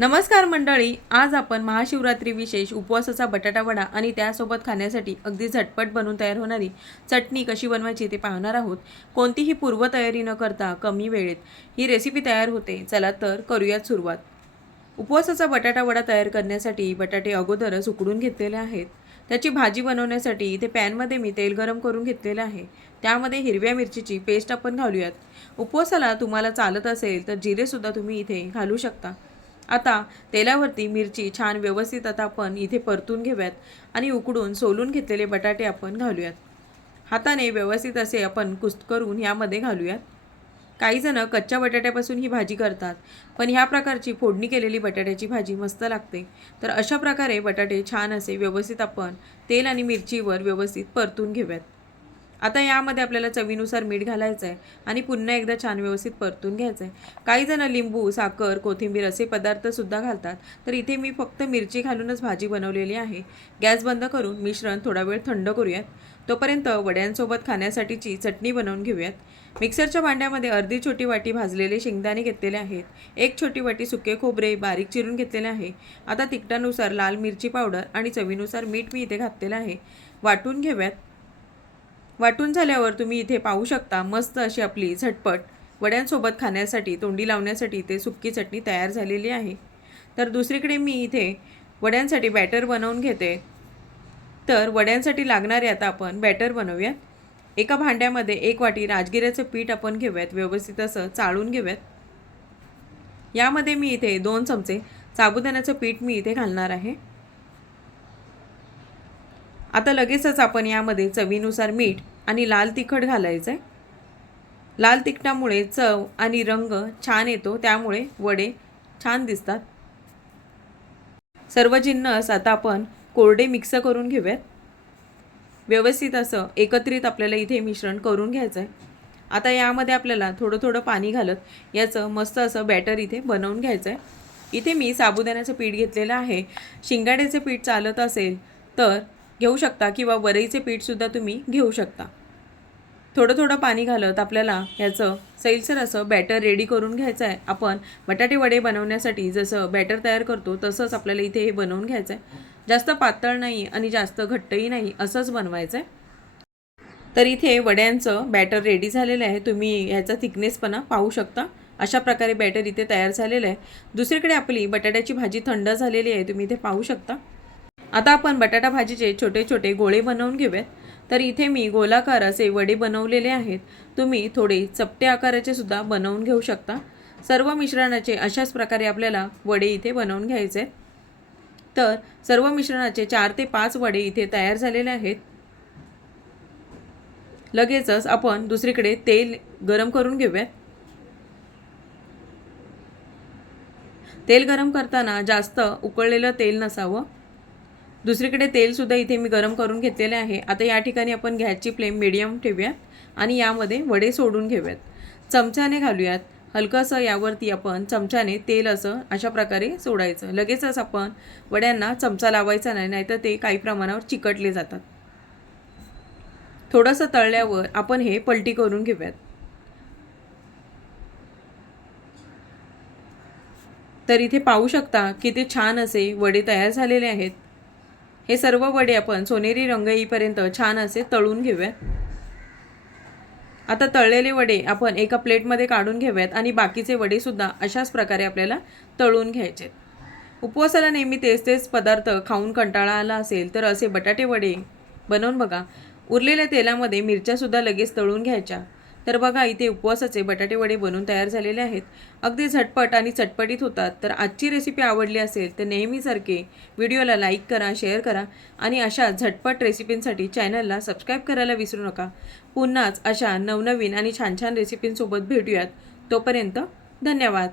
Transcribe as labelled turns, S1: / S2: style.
S1: नमस्कार मंडळी आज आपण महाशिवरात्री विशेष उपवासाचा बटाटा वडा आणि त्यासोबत खाण्यासाठी अगदी झटपट बनवून तयार होणारी चटणी कशी बनवायची ते पाहणार आहोत. कोणतीही पूर्वतयारी न करता कमी वेळेत ही रेसिपी तयार होते. चला तर करूयात सुरुवात. उपवासाचा बटाटा वडा तयार करण्यासाठी बटाटे अगोदरच उकडून घेतलेले आहेत. त्याची भाजी बनवण्यासाठी इथे पॅनमध्ये मी तेल गरम करून घेतलेलं आहे. त्यामध्ये हिरव्या मिरचीची पेस्ट आपण घालूयात. उपवासाला तुम्हाला चालत असेल तर जिरेसुद्धा तुम्ही इथे घालू शकता. आता तेलावरती मिरची छान व्यवस्थित आता आपण इथे परतून घेऊयात आणि उकडून सोलून घेतलेले बटाटे आपण घालूयात. हाताने व्यवस्थित असे आपण कुस्त करून यामध्ये घालूयात. काहीजणं कच्च्या बटाट्यापासून ही भाजी करतात पण ह्या प्रकारची फोडणी केलेली बटाट्याची भाजी मस्त लागते. तर अशा प्रकारे बटाटे छान असे व्यवस्थित आपण तेल आणि मिरचीवर व्यवस्थित परतून घेऊयात. आता यामध्ये आपल्याला चवीनुसार मीठ घालायचं आहे आणि पुन्हा एकदा छान व्यवस्थित परतून घ्यायचं आहे काही जण लिंबू साखर कोथिंबीर असे पदार्थसुद्धा घालतात. तर इथे मी फक्त मिरची घालूनच भाजी बनवलेली आहे. गॅस बंद करून मिश्रण थोडा वेळ थंड करूयात. तोपर्यंत वड्यांसोबत खाण्यासाठीची चटणी बनवून घेऊयात. मिक्सरच्या भांड्यामध्ये अर्धी छोटी वाटी भाजलेले शेंगदाणे घेतलेले आहेत. एक छोटी वाटी सुके खोबरे बारीक चिरून घेतलेले आहे. आता तिखटानुसार लाल मिरची पावडर आणि चवीनुसार मीठ मी इथे घातलेलं आहे. वाटून घेऊयात. वाटून झाल्यावर तुम्ही इथे पाहू शकता मस्त अशी आपली झटपट वड्यांसोबत खाण्यासाठी तोंडी लावण्यासाठी इथे सुक्की चटणी तयार झालेली आहे. तर दुसरीकडे मी इथे वड्यांसाठी बॅटर बनवून घेते. तर वड्यांसाठी लागणारे आता आपण बॅटर बनवूयात. एका भांड्यामध्ये एक वाटी राजगिऱ्याचं पीठ आपण घेऊयात व्यवस्थित असं चाळून घेऊयात. यामध्ये मी इथे दोन चमचे साबुदाण्याचं पीठ मी इथे घालणार आहे. आता लगेचच आपण यामध्ये चवीनुसार मीठ आणि लाल तिखट घालायचं आहे लाल तिखटामुळे चव आणि रंग छान येतो त्यामुळे वडे छान दिसतात. सर्व जिन्नस आता आपण कोरडे मिक्स करून घेऊयात. व्यवस्थित असं एकत्रित आपल्याला इथे मिश्रण करून घ्यायचं आहे आता यामध्ये आपल्याला थोडं थोडं पाणी घालत याचं मस्त असं बॅटर इथे बनवून घ्यायचं आहे इथे मी साबुदाण्याचं पीठ घेतलेलं आहे. शिंगाड्याचं पीठ चालत असेल तर घेऊ शकता किंवा वरईचे पीठसुद्धा तुम्ही घेऊ शकता. थोडं थोडं पाणी घालत आपल्याला ह्याचं सैलसर असं बॅटर रेडी करून घ्यायचं आहे. आपण बटाटे वडे बनवण्यासाठी जसं बॅटर तयार करतो तसंच आपल्याला इथे हे बनवून घ्यायचं आहे. जास्त पातळ नाही आणि जास्त घट्टही नाही असंच बनवायचं आहे. तर इथे वड्यांचं बॅटर रेडी झालेलं आहे. तुम्ही ह्याचा थिकनेसपणा पाहू शकता. अशा प्रकारे बॅटर इथे तयार झालेलं आहे. दुसरीकडे आपली बटाट्याची भाजी थंड झालेली आहे. तुम्ही इथे पाहू शकता. आता आपण बटाटा भाजीचे छोटे छोटे गोळे बनवून घेऊयात. तर इथे मी गोलाकार असे वडे बनवलेले आहेत. तुम्ही थोडे चपटे आकाराचे सुद्धा बनवून घेऊ शकता. सर्व मिश्रणाचे अशाच प्रकारे आपल्याला वडे इथे बनवून घ्यायचे आहेत. तर सर्व मिश्रणाचे चार ते पाच वडे इथे तयार झालेले आहेत. लगेचच आपण दुसरीकडे तेल गरम करून घेऊयात. तेल गरम करताना जास्त उकळलेलं तेल नसावं. दुसरीकडे तेलसुद्धा इथे मी गरम करून घेतलेले आहे. आता या ठिकाणी आपण गॅसची फ्लेम मिडियम ठेवूयात आणि यामध्ये वडे सोडून घेऊयात. चमच्याने घालूयात. हलकंसं यावरती आपण चमच्याने तेल असं अशा प्रकारे सोडायचं. लगेचच आपण वड्यांना चमचा लावायचा नाही नाहीतर ते काही प्रमाणावर चिकटले जातात. थोडंसं तळल्यावर आपण हे पलटी करून घेऊयात. तर इथे पाहू शकता की ते छान असे वडे तयार झालेले आहेत. हे सर्व वडे आपण सोनेरी रंग येईपर्यंत छान असे तळून घेऊयात आता तळलेले वडे आपण एका प्लेटमध्ये काढून घेऊयात आणि बाकीचे वडेसुद्धा अशाच प्रकारे आपल्याला तळून घ्यायचे. उपवासाला नेहमी तेच तेच पदार्थ खाऊन कंटाळा आला असेल तर असे बटाटे वडे बनवून बघा. उरलेल्या तेलामध्ये मिरच्यासुद्धा लगेच तळून घ्यायच्या. तर बघा इथे उपवासाचे बटाटे वडे बनून तयार झालेले आहेत. अगदी झटपट आणि चटपटीत होतात. तर आजची रेसिपी आवडली असेल तर नेहमीसारखे व्हिडिओला लाईक करा शेअर करा आणि अशा झटपट रेसिपींसाठी चॅनलला सबस्क्राईब करायला विसरू नका. पुन्हाच अशा नवनवीन आणि छान छान रेसिपींसोबत भेटूयात. तोपर्यंत धन्यवाद.